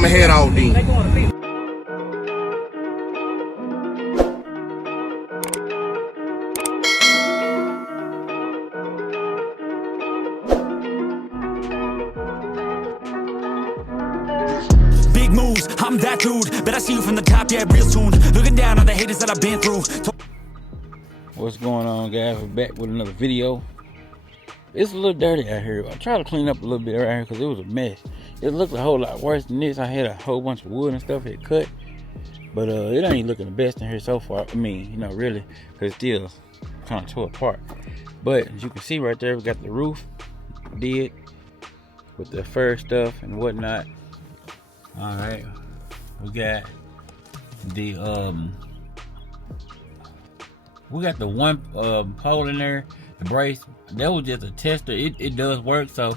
I'ma head out then. Big moves, I'm that dude. Bet I see you from the top, yeah, real soon. Looking down on the haters that I've been through. What's going on, guys? We're back with another video. It's a little dirty out here. I tried to clean up a little bit right here because it was a mess. It looked a whole lot worse than this. I had a whole bunch of wood and stuff had cut, but it ain't looking the best in here so far. I mean, you know, really, because it's still kind of tore apart. But as you can see right there, we got the roof did with the fur stuff and whatnot. All right, we got the one pole in there, the brace. That was just a tester. It does work. So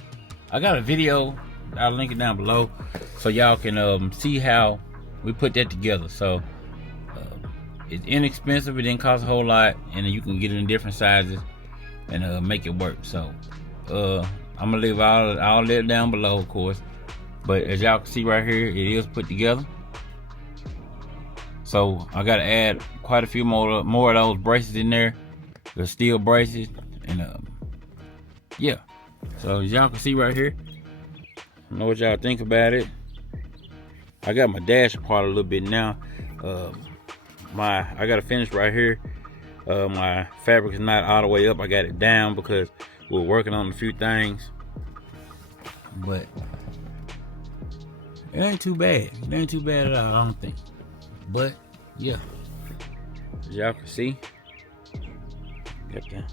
I got a video, I'll link it down below so y'all can see how we put that together. So it's inexpensive, it didn't cost a whole lot, and you can get it in different sizes and make it work. So I'm gonna leave all that down below, of course. But as y'all can see right here, it is put together. So I gotta add quite a few more of those braces in there, the steel braces, and yeah. So as y'all can see right here, I know what y'all think about it. I got my dash apart a little bit now. I gotta finish right here. My fabric is not all the way up. I got it down because we're working on a few things, but it ain't too bad. It ain't too bad at all, I don't think. But yeah, as y'all can see, got that.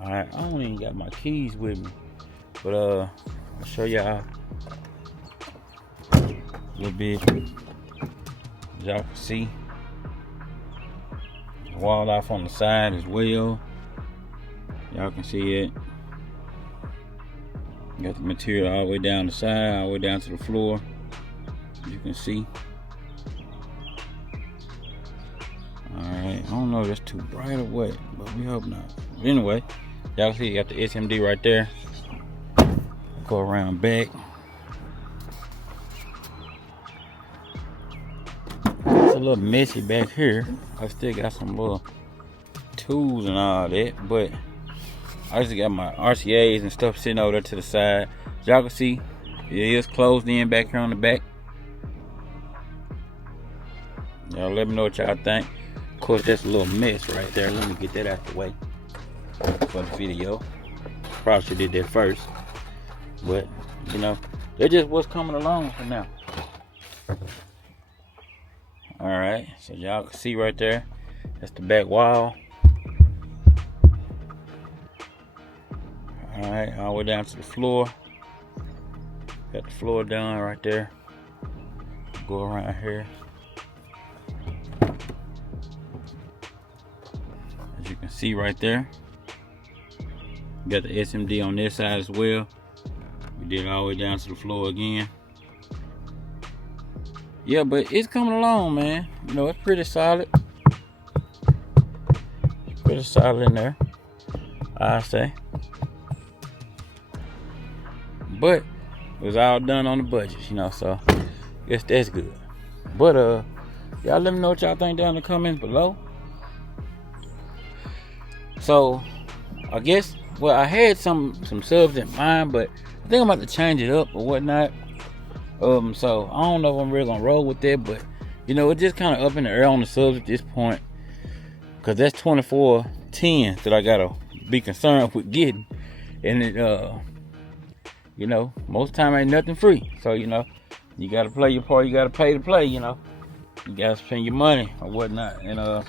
All right, I don't even got my keys with me, but I'll show y'all a little bit. As y'all can see, the wall off on the side as well. Y'all can see it. Got the material all the way down the side, all the way down to the floor. As you can see. Alright, I don't know if that's too bright or what, but we hope not. But anyway, y'all see you got the SMD right there. Go around back. It's a little messy back here. I still got some little tools and all that, but I just got my RCAs and stuff sitting over there to the side. As y'all can see, it is closed in back here on the back. Y'all let me know what y'all think. Of course, that's a little mess right there. Let me get that out the way for the video. Probably should have did that first, but you know, that's just what's coming along for now. All right, so y'all can see right there, that's the back wall. All right, all the way down to the floor. Got the floor done right there. Go around here. As you can see right there, got the SMD on this side as well. We did it all the way down to the floor again. Yeah, but it's coming along, man. You know, it's pretty solid. It's pretty solid in there, I say. But it was all done on the budget, you know, so I guess that's good. But y'all let me know what y'all think down in the comments below. So I guess, well, I had some subs in mind, but I think I'm about to change it up or whatnot. So I don't know if I'm really gonna roll with that, but you know, it's just kind of up in the air on the subs at this point, because that's 2410 that I gotta be concerned with getting, and it you know, most time ain't nothing free. So, you know, you gotta play your part, you gotta pay to play, you know. You gotta spend your money or whatnot. And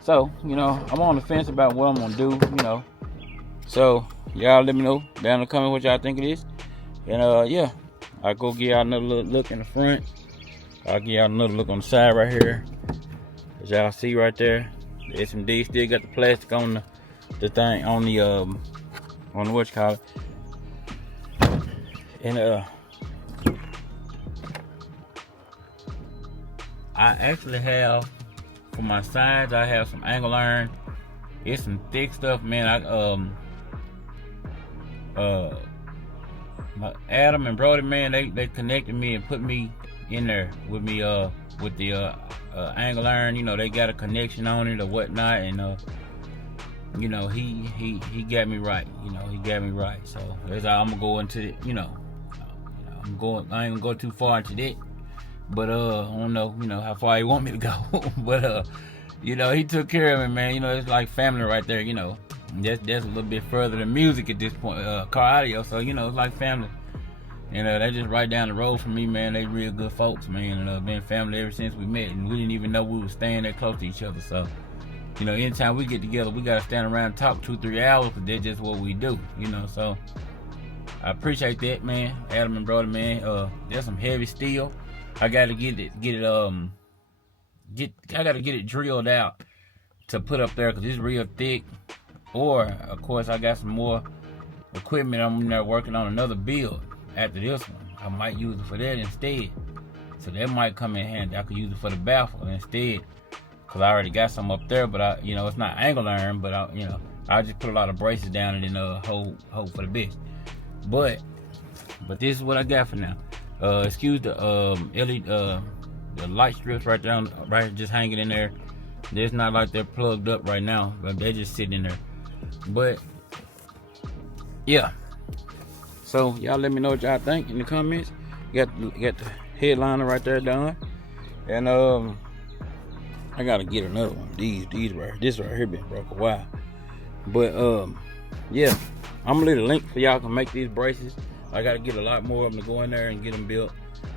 so, you know, I'm on the fence about what I'm gonna do, you know. So y'all let me know down in the comments what y'all think it is. And yeah, I'll go give y'all another look in the front. I'll give y'all another look on the side right here. As y'all see right there, the SMD still got the plastic on the thing, on the what you call it. And I actually have, for my sides, I have some angle iron. It's some thick stuff, man. Adam and Brody, man, they connected me and put me in there with me with the angle iron. You know, they got a connection on it or whatnot, and you know, he got me right. You know, he got me right. So that's how I'm gonna go into it. You know, I ain't gonna go too far into that. But I don't know, you know, how far he want me to go. But you know, he took care of me, man. You know, it's like family right there. You know, that's a little bit further than music at this point, car audio. So you know, it's like family. And they just right down the road from me, man. They real good folks, man. And been family ever since we met, and we didn't even know we were staying that close to each other. So, you know, anytime we get together, we gotta stand around and talk 2-3 hours, but that's just what we do, you know. So I appreciate that, man. Adam and Brody, man. There's some heavy steel. I gotta get it drilled out to put up there because it's real thick. Or of course, I got some more equipment. I'm there working on another build after this one. I might use it for that instead. So that might come in handy. I could use it for the baffle instead, cause I already got some up there. But you know, it's not angle iron. But you know, I just put a lot of braces down and then hold for the bitch. But this is what I got for now. Excuse the LED, the light strips right there, right just hanging in there. It's not like they're plugged up right now, but they're just sitting in there. But yeah. So y'all let me know what y'all think in the comments. Got the headliner right there done, and I gotta get another one. These right, this right here been broke a while. But yeah, I'm gonna leave a link for y'all can make these braces. I gotta get a lot more of them to go in there and get them built.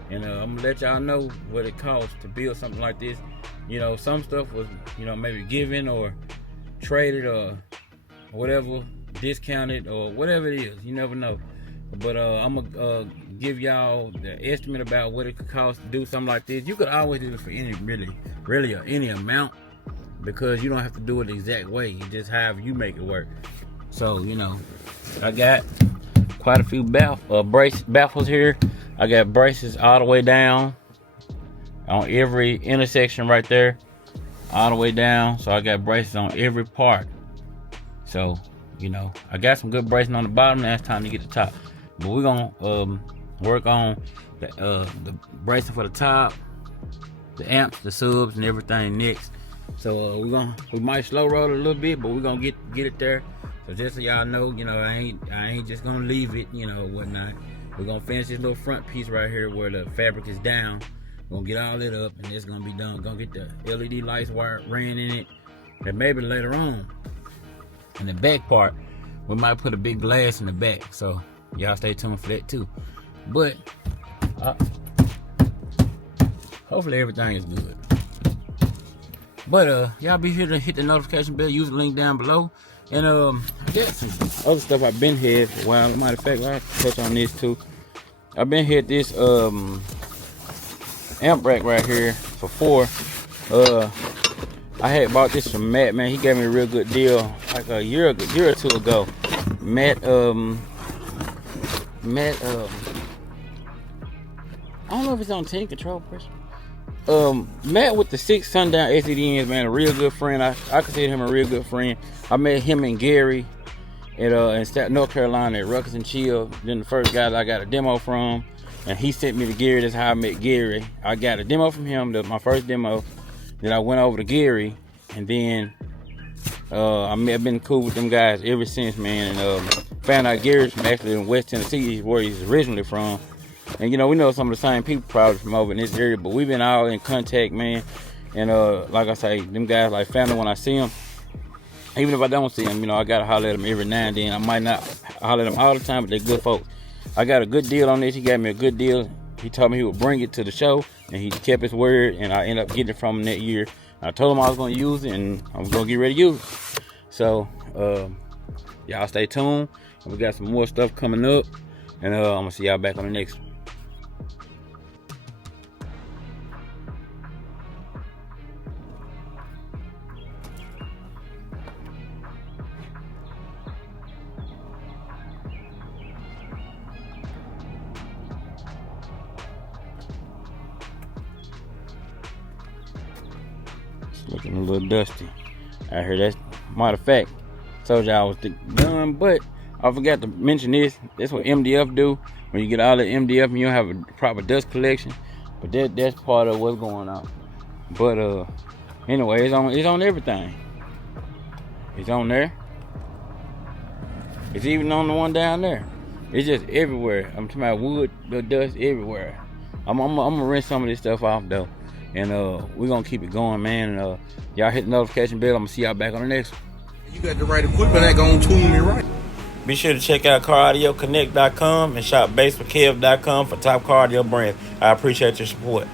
And I'm gonna let y'all know what it costs to build something like this. You know, some stuff was, you know, maybe given or traded or whatever, discounted or whatever it is. You never know. But I'm gonna give y'all the estimate about what it could cost to do something like this. You could always do it for any really any amount, because you don't have to do it the exact way. You just however you make it work. So you know, I got quite a few baffles here. I got braces all the way down on every intersection right there, all the way down. So I got braces on every part. So you know, I got some good bracing on the bottom. Now it's time to get the top. But we're gonna work on the bracing for the top, the amps, the subs, and everything next. So we might slow roll it a little bit, but we're gonna get it there. So just so y'all know, you know, I ain't just gonna leave it, you know, whatnot. We're gonna finish this little front piece right here where the fabric is down. We're gonna get all it up, and it's gonna be done. We're gonna get the LED lights ran in it, and maybe later on in the back part we might put a big glass in the back. So y'all stay tuned for that too. But hopefully everything is good. But y'all be sure to hit the notification bell, use the link down below. And I got some other stuff I've been here for a while. Matter of fact, I'll touch on this too. I've been here this amp rack right here for 4. I had bought this from Matt, man. He gave me a real good deal like a year or 2 ago. Matt, I don't know if it's on 10 control pressure. Matt with the 6 Sundown SEDNs, man, a real good friend. I consider him a real good friend. I met him and Gary at in North Carolina at Ruckus and Chill. Then the first guy that I got a demo from, and he sent me to Gary. That's how I met Gary. I got a demo from him, my first demo. Then I went over to Gary, and then I've been cool with them guys ever since, man. And found out Gary's from actually in West Tennessee, where he's originally from. And you know, we know some of the same people probably from over in this area, but we've been all in contact, man. And like I say, them guys like family when I see them. Even if I don't see them, you know, I gotta holler at them every now and then. I might not holler at them all the time, but they're good folks. I got a good deal on this. He got me a good deal. He told me he would bring it to the show, and he kept his word, and I ended up getting it from him that year. I told him I was gonna use it, and I'm gonna get ready to use it. So y'all stay tuned. We got some more stuff coming up, and I'm gonna see y'all back on the next one. Looking a little dusty. I heard that. Matter of fact, told y'all I was done, but I forgot to mention this. That's what MDF do. when you get all the MDF and you don't have a proper dust collection. But that's part of what's going on. But anyway, it's on everything. It's on there. It's even on the one down there. It's just everywhere. I'm talking about wood, the dust everywhere. I'm gonna rinse some of this stuff off though, and we're gonna keep it going, man. And y'all hit the notification bell. I'm gonna see y'all back on the next one. You got the right equipment that gonna tune me right. Be sure to check out CarAudioConnect.com and shop BASSWITHKEV.com for top car audio brands. I appreciate your support.